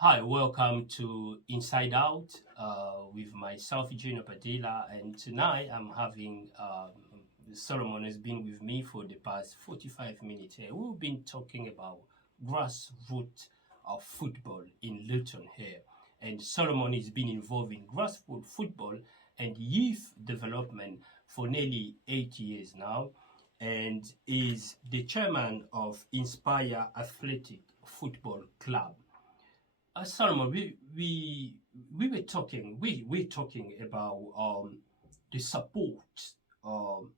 Hi, welcome to Inside Out with myself, Gino Padilla, and tonight I'm having Solomon has been with me for the past 45 minutes here. We've been talking about grassroots of football in Luton here, and Solomon has been involved in grassroots football and youth development for nearly 8 years now, and is the chairman of Inspire Athletic Football Club. Salma, we were talking we're talking about the support um,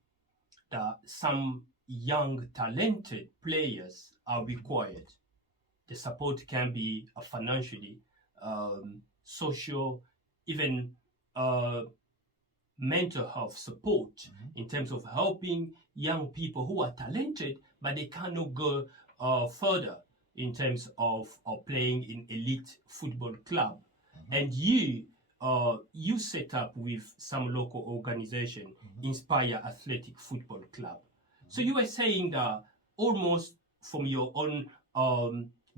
that some young talented players are required. The support can be financially, social, even uh, mental health support in terms of helping young people who are talented but they cannot go further in terms of playing in elite football club. And you set up with some local organization, Inspire Athletic Football Club. So you were saying that almost from your own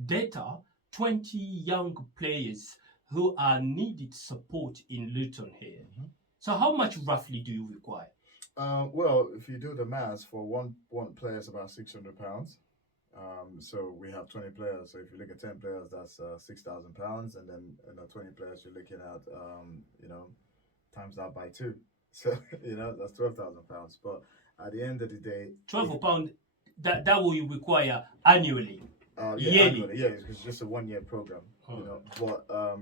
data, 20 young players who are needed support in Luton here. So how much roughly do you require? Well, if you do the maths, for one player is about £600. So we have 20 players. So if you look at 10 players, that's £6,000, and then 20 players, you're looking at times that by two. So that's £12,000. But at the end of the day, £12 that will you require annually. Yearly. Annually, yeah, it's just a 1 year program, but I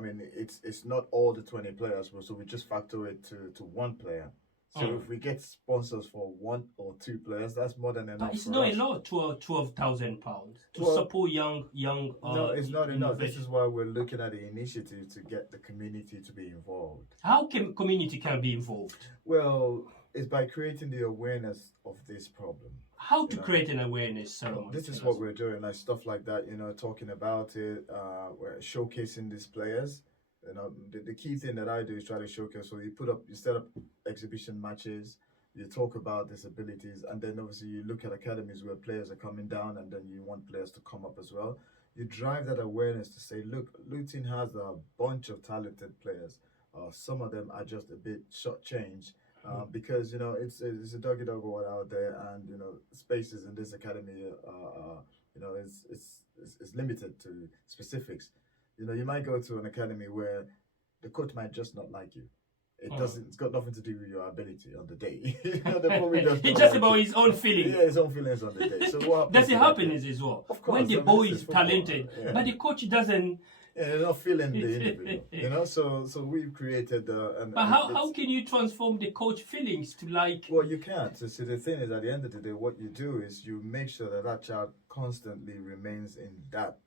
mean, it's not all the 20 players, so we just factor it to one player. So if we get sponsors for one or two players, that's more than enough. But it's not a lot, £12,000 to support young. No, it's not enough. This is why we're looking at the initiative to get the community to be involved. How can community can be involved? Well, it's by creating the awareness of this problem. How to create an awareness, Solomon? This is what we're doing, like stuff like that, talking about it, we're showcasing these players. The key thing that I do is try to showcase. So you set up exhibition matches, you talk about disabilities, and then obviously you look at academies where players are coming down, and then you want players to come up as well. You drive that awareness to say, look, Luton has a bunch of talented players. Some of them are just a bit shortchanged. Because it's a doggy dog world out there, and spaces in this academy is limited to specifics. You might go to an academy where the coach might just not like you. It's got nothing to do with your ability on the day. It's just about his own feelings. Yeah, his own feelings on the day. So what does it happen as well? Of course, when the boy is talented, but the coach doesn't. Yeah, they're not feeling the individual, So we've created. But how can you transform the coach feelings to like? Well, you can't. So see, the thing is, at the end of the day, what you do is you make sure that child constantly remains in that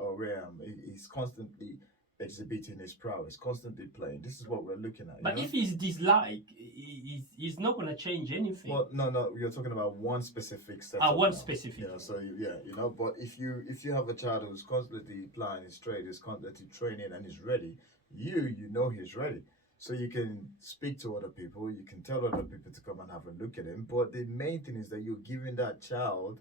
realm. He's constantly exhibiting his prowess, constantly playing. This is what we're looking at. But if he's disliked, he's not going to change anything. Well, no, you're talking about one specific setup. One specific. But if you have a child who's constantly playing his trade, is constantly training and is ready, you know he's ready. So you can speak to other people, you can tell other people to come and have a look at him. But the main thing is that you're giving that child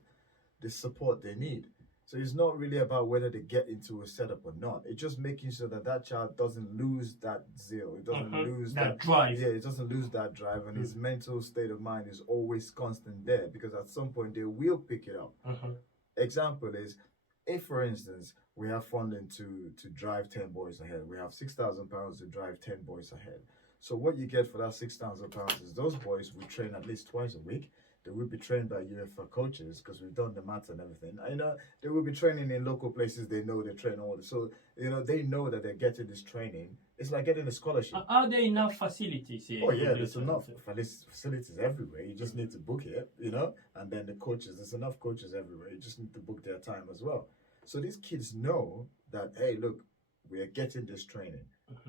the support they need. So it's not really about whether they get into a setup or not. It's just making sure that child doesn't lose that zeal. It doesn't lose that drive. Yeah, it doesn't lose that drive, and his mental state of mind is always constant there, because at some point they will pick it up. Example is, if for instance we have funding to drive 10 boys ahead, we have £6,000 to drive 10 boys ahead. So what you get for that £6,000 is those boys will train at least twice a week. They will be trained by UEFA coaches, because we've done the maths and everything. They will be training in local places they know they train all. So they know that they're getting this training. It's like getting a scholarship. Are there enough facilities here? Oh yeah, there's enough facilities everywhere. You just need to book it, and then the coaches. There's enough coaches everywhere. You just need to book their time as well. So these kids know that, hey, look, we are getting this training.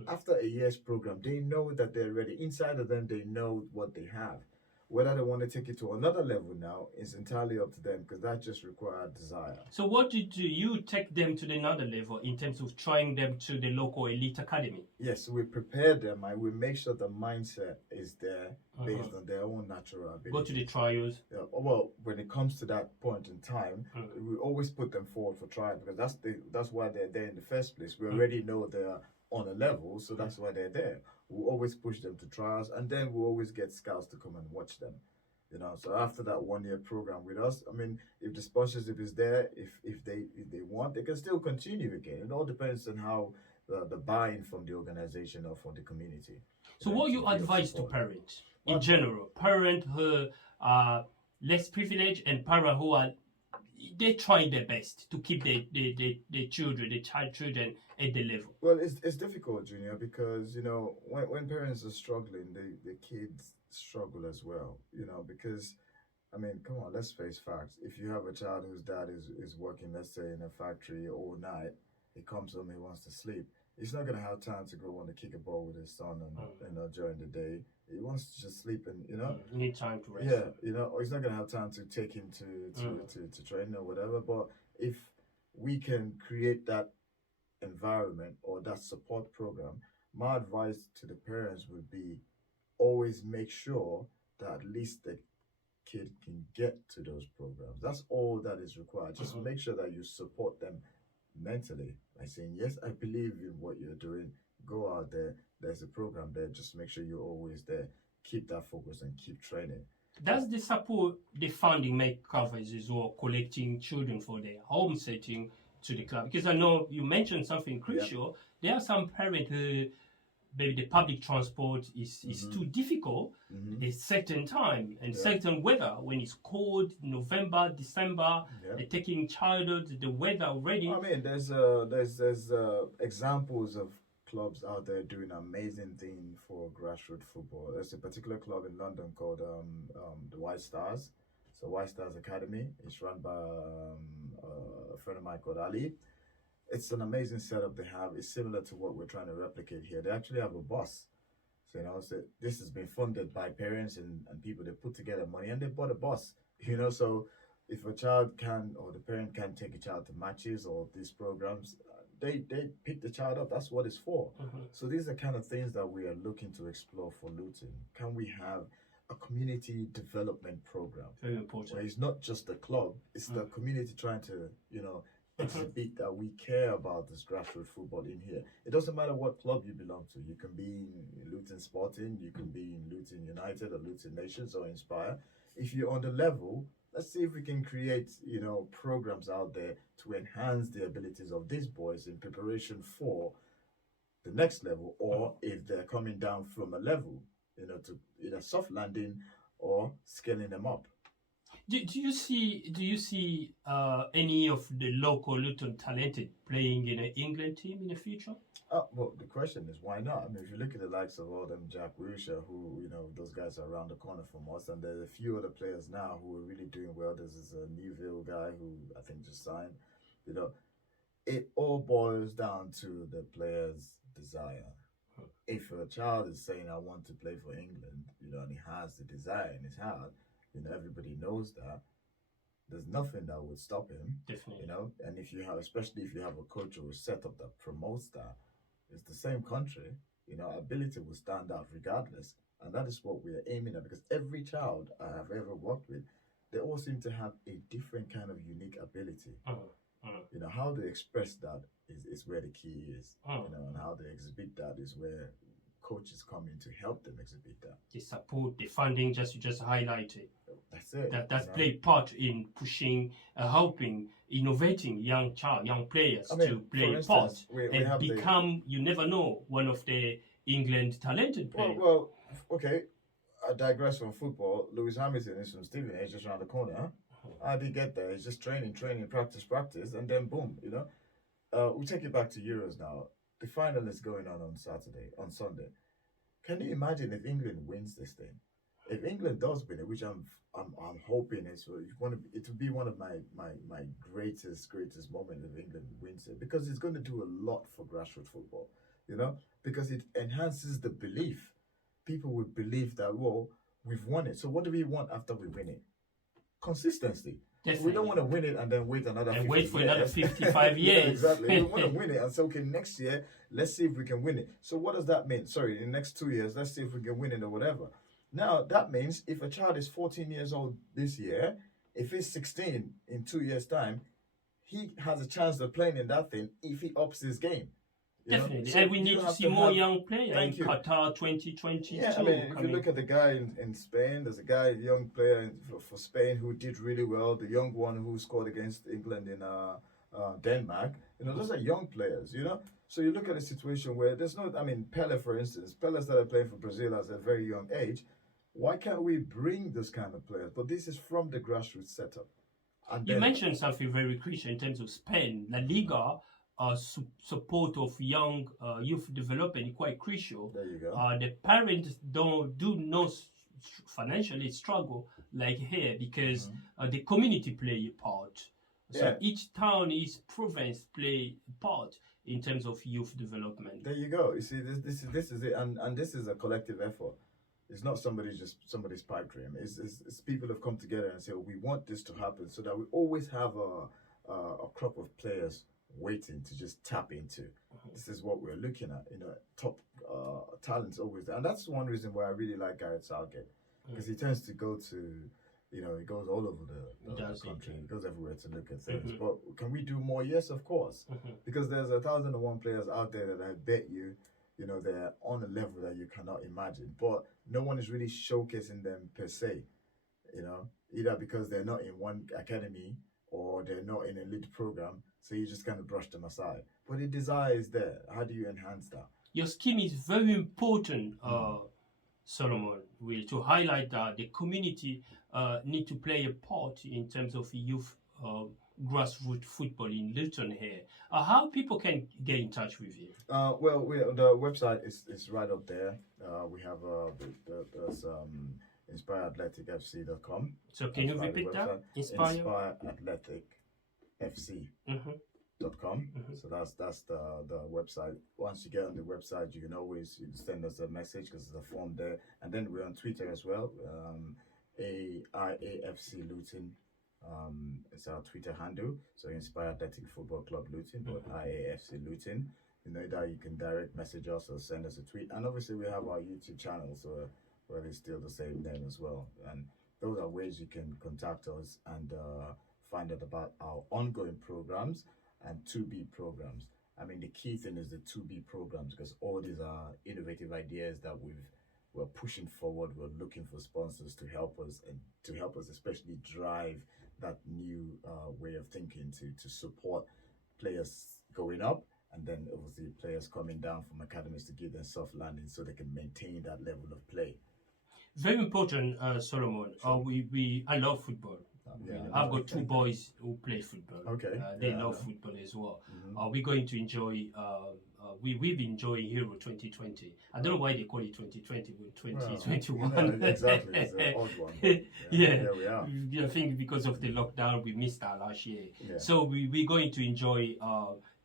After a year's program, they know that they're ready. Inside of them, they know what they have. Whether they want to take it to another level now is entirely up to them because that just requires desire. So what did you take them to another level in terms of trying them to the local elite academy? Yes, we prepare them and we make sure the mindset is there based on their own natural ability. Go to the trials. Yeah, well, when it comes to that point in time, we always put them forward for trial because that's why they're there in the first place. We already know they're on a level, so that's why they're there. We always push them to trials, and then we always get scouts to come and watch them. So after that 1 year program with us, I mean, if the sponsorship is there, if they want, they can still continue again. It all depends on how the buy-in from the organization or from the community. So what you advise to parents in general, parents who are less privileged and parents who are they're trying their best to keep the children, the child children at the level? Well, it's difficult, Junior, because when parents are struggling, the kids struggle as well. Because I mean, come on, let's face facts. If you have a child whose dad is working, let's say in a factory all night, he comes home, he wants to sleep. He's not gonna have time to go want to kick a ball with his son and during the day. He wants to just sleep and you need time to rest. Yeah, or he's not gonna have time to take him to train or whatever. But if we can create that environment or that support program, my advice to the parents would be always make sure that at least the kid can get to those programs. That's all that is required. Just make sure that you support them mentally by saying, yes, I believe in what you're doing. Go out there. There's a program there. Just make sure you're always there. Keep that focus and keep training. Does the support, the funding make coverage as well, collecting children for their home setting to the club? Because I know you mentioned something crucial. There are some parents who maybe the public transport is too difficult at certain time and certain weather. When it's cold, November, December, they're taking childhood, the weather already. I mean, there's examples of clubs out there doing amazing things for grassroots football. There's a particular club in London called the White Stars. So White Stars Academy. It's run by a friend of mine called Ali. It's an amazing setup they have. It's similar to what we're trying to replicate here. They actually have a bus. So, so this has been funded by parents and people. They put together money and they bought a bus. So if a child can or the parent can take a child to matches or these programs, they pick the child up. That's what it's for. So these are kind of things that we are looking to explore for Luton. Can we have a community development program? Very important. Where it's not just the club, it's the community trying to, exhibit that we care about this grassroots football in here. It doesn't matter what club you belong to. You can be in Luton Sporting, you can be in Luton United or Luton Nations or Inspire. If you're on the level, let's see if we can create, programs out there to enhance the abilities of these boys in preparation for the next level, or if they're coming down from a level, to either soft landing or scaling them up. Do you see any of the local Luton talented playing in an England team in the future? Well, the question is why not? I mean, if you look at the likes of all them Jack Wilshere, who those guys are around the corner from us, and there's a few other players now who are really doing well. There's this Newville guy who I think just signed. It all boils down to the player's desire. If a child is saying, I want to play for England, and he has the desire in his heart, everybody knows that. There's nothing that would stop him. Definitely. And especially if you have a coach or a setup that promotes that, it's the same country, ability will stand out regardless. And that is what we are aiming at, because every child I have ever worked with, they all seem to have a different kind of unique ability. How they express that is where the key is. And how they exhibit that is where coaches come in to help them exhibit that. The support, the funding, you just highlighted. That's it. That's play part in pushing, helping, innovating young players to play a part and become, you never know, one of the England talented players. Well, okay. I digress from football. Lewis Hamilton is from Stevenage, just around the corner. How did he get there? He's just training, practice, and then boom, we take it back to Euros now. The final is going on Sunday. Can you imagine if England wins this thing? If England does win it, which I'm hoping it will be one of my greatest moment if England wins it, because it's going to do a lot for grassroots football, because it enhances the belief. People would believe that, well, we've won it. So what do we want after we win it? Consistency. Definitely. We don't want to win it and then wait another and 50 wait for years. another 55 years. Yeah, exactly. We want to win it and say, okay, next year, let's see if we can win it. So what does that mean? Sorry, in the next 2 years, let's see if we can win it or whatever. Now, that means if a child is 14 years old this year, if he's 16 in 2 years' time, he has a chance of playing in that thing if he ups his game. Definitely. So and we need to see more young players in Qatar 2022. Yeah, I mean, if you look at the guy in Spain, there's a guy, a young player for Spain who did really well. The young one who scored against England in Denmark. Those are young players, So you look at a situation where there's no, I mean, Pele, for instance. Pele started playing for Brazil at a very young age. Why can't we bring this kind of players? But this is from the grassroots setup. And you mentioned something very crucial in terms of Spain. La Liga support of young youth development is quite crucial. There you go. The parents do not financially struggle like here because the community play a part. So each town, each province play a part in terms of youth development. There you go. You see, this is it, and this is a collective effort. It's not somebody's pipe dream. It's people have come together and say, we want this to happen, so that we always have a crop of players waiting to just tap into. This is what we're looking at. Top talents always there. And that's one reason why I really like Gareth Southgate, because he tends to go to, he goes all over the country. He goes everywhere to look at things. But can we do more? Yes, of course. Because there's 1,001 players out there that I bet you, they're on a level that you cannot imagine. But no one is really showcasing them per se, either because they're not in one academy or they're not in a lead program, so you just kind of brush them aside. But the desire is there. How do you enhance that? Your scheme is very important, Solomon, to highlight that the community need to play a part in terms of youth grassroots football in Luton here. How people can get in touch with you? Well, the website is right up there. We have there's inspireathleticfc.com. So can you repeat that? Inspireathleticfc.com. So that's the website. Once you get on the website, you can always send us a message because there's a form there. And then we're on Twitter as well. IAFC Luton. It's our Twitter handle. So Inspire Athletic Football Club Luton, but IAFC Luton. That you can direct message us or send us a tweet. And obviously we have our YouTube channel, so where it's still the same name as well. And those are ways you can contact us and find out about our ongoing programs and 2B programs. I mean, the key thing is the 2B programs, because all these are innovative ideas that we're pushing forward. We're looking for sponsors to help us, and to help us especially drive that new way of thinking to support players going up, and then obviously players coming down from academies to give them soft landing so they can maintain that level of play. Very important, Solomon. Sure. I love football. I've got two boys who play football. Okay. They love football as well. We're going to enjoy. We've enjoyed Euro 2020. I don't know why they call it 2020, but 2021. Exactly, it's an odd one. Yeah, we are. I think because of the lockdown, we missed that last year. Yeah. So we're going to enjoy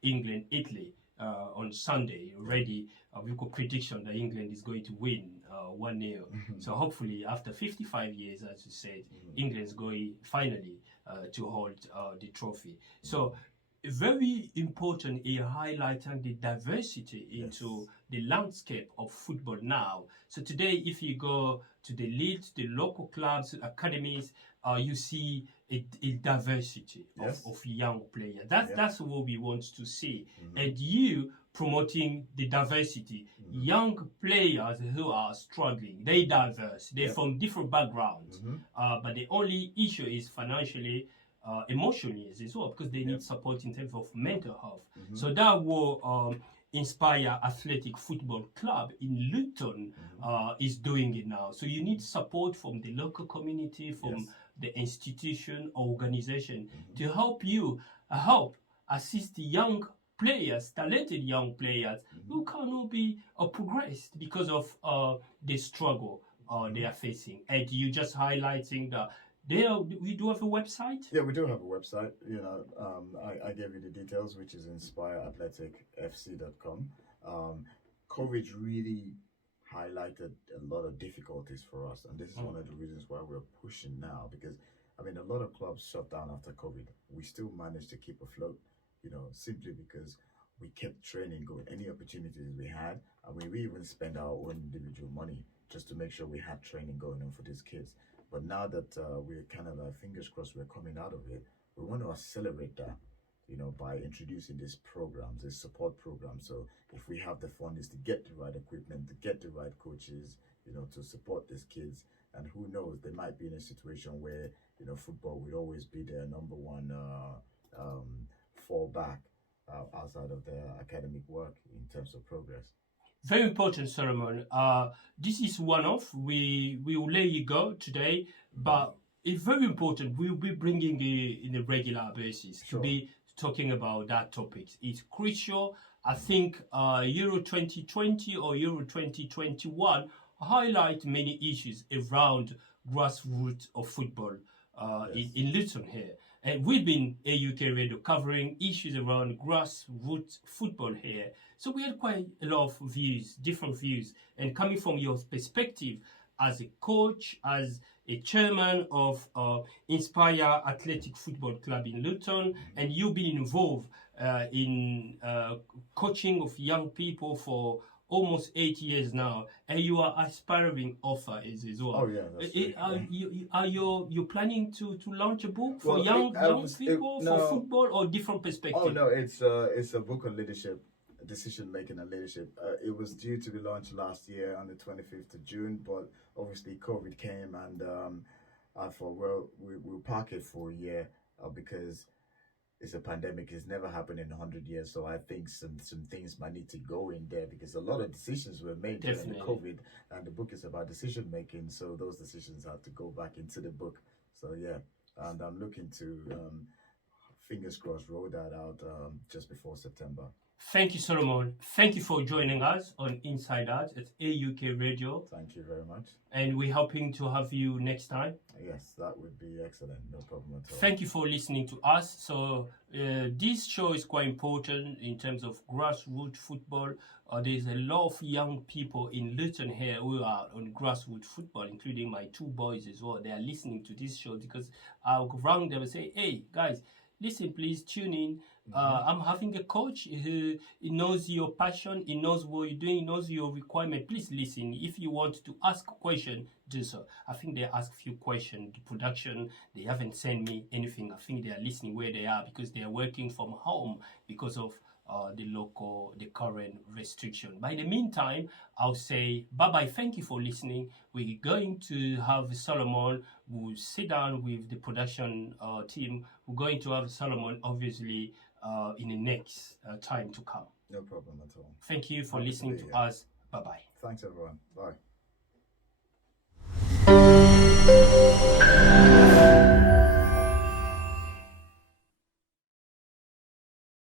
England, Italy on Sunday already. We've got prediction that England is going to win 1-0. So hopefully after 55 years, as you said, England's going finally to hold the trophy. So very important in highlighting the diversity into the landscape of football now. So today, if you go to the leagues, the local clubs, academies, you see a diversity of young players. That's what we want to see. And you promoting the diversity. Young players who are struggling, they diverse. They're from different backgrounds. But the only issue is financially, emotionally as well, because they need support in terms of mental health. So that will Inspire Athletic Football Club in Luton is doing it now. So you need support from the local community, from the institution or organization to help you assist young players, talented young players who cannot be progressed because of the struggle they are facing. And you just highlighting that we do have a website? Yeah, we do have a website. I gave you the details, which is inspireathleticfc.com. COVID really highlighted a lot of difficulties for us, and this is one of the reasons why we're pushing now. Because I mean, a lot of clubs shut down after COVID. We still managed to keep afloat, simply because we kept training going. Any opportunities we had, I mean, we even spend our own individual money just to make sure we had training going on for these kids. But now that we're kind of, fingers crossed, we're coming out of it, we want to accelerate that, by introducing these programs, these support programs. So if we have the funding to get the right equipment, to get the right coaches, to support these kids, and who knows, they might be in a situation where, football would always be their number one fallback outside of their academic work in terms of progress. Very important, Solomon. This is one-off. We will let you go today, but it's very important. We'll be bringing it in a regular basis to be talking about that topic. It's crucial. I think Euro 2020 or Euro 2021 highlight many issues around grassroots of football in Luton here. And we've been AUK Radio covering issues around grassroots football here. So we had quite a lot of views, different views. And coming from your perspective as a coach, as a chairman of Inspire Athletic Football Club in Luton, and you've been involved in coaching of young people for almost 8 years now, and you are aspiring authors as well. Oh yeah, that's are you planning to launch a book for young people for football or different perspective? Oh no, it's a book on leadership, decision making and leadership. It was due to be launched last year on the 25th of June, but obviously COVID came, and I thought, well, we'll park it for a year because it's a pandemic. It's never happened in 100 years. So I think some things might need to go in there, because a lot of decisions were made during the COVID, and the book is about decision making. So those decisions have to go back into the book. So yeah, and I'm looking to, fingers crossed, roll that out just before September. Thank you, Solomon. Thank you for joining us on Inside Out at AUK Radio. Thank you very much. And we're hoping to have you next time. Yes, that would be excellent. No problem at all. Thank you for listening to us. So this show is quite important in terms of grassroots football. There's a lot of young people in Luton here who are on grassroots football, including my two boys as well. They are listening to this show because I'll rang them and say, hey, guys, listen, please tune in. I'm having a coach who knows your passion, he knows what you're doing, he knows your requirement. Please listen. If you want to ask a question, do so. I think they asked a few questions. The production, they haven't sent me anything. I think they are listening where they are because they are working from home because of the current restriction. By the meantime, I'll say bye-bye. Thank you for listening. We're going to have Solomon. We'll sit down with the production team. We're going to have Solomon, obviously, in the next time to come. No problem at all. Thank you for listening to us. Bye-bye. Thanks, everyone. Bye.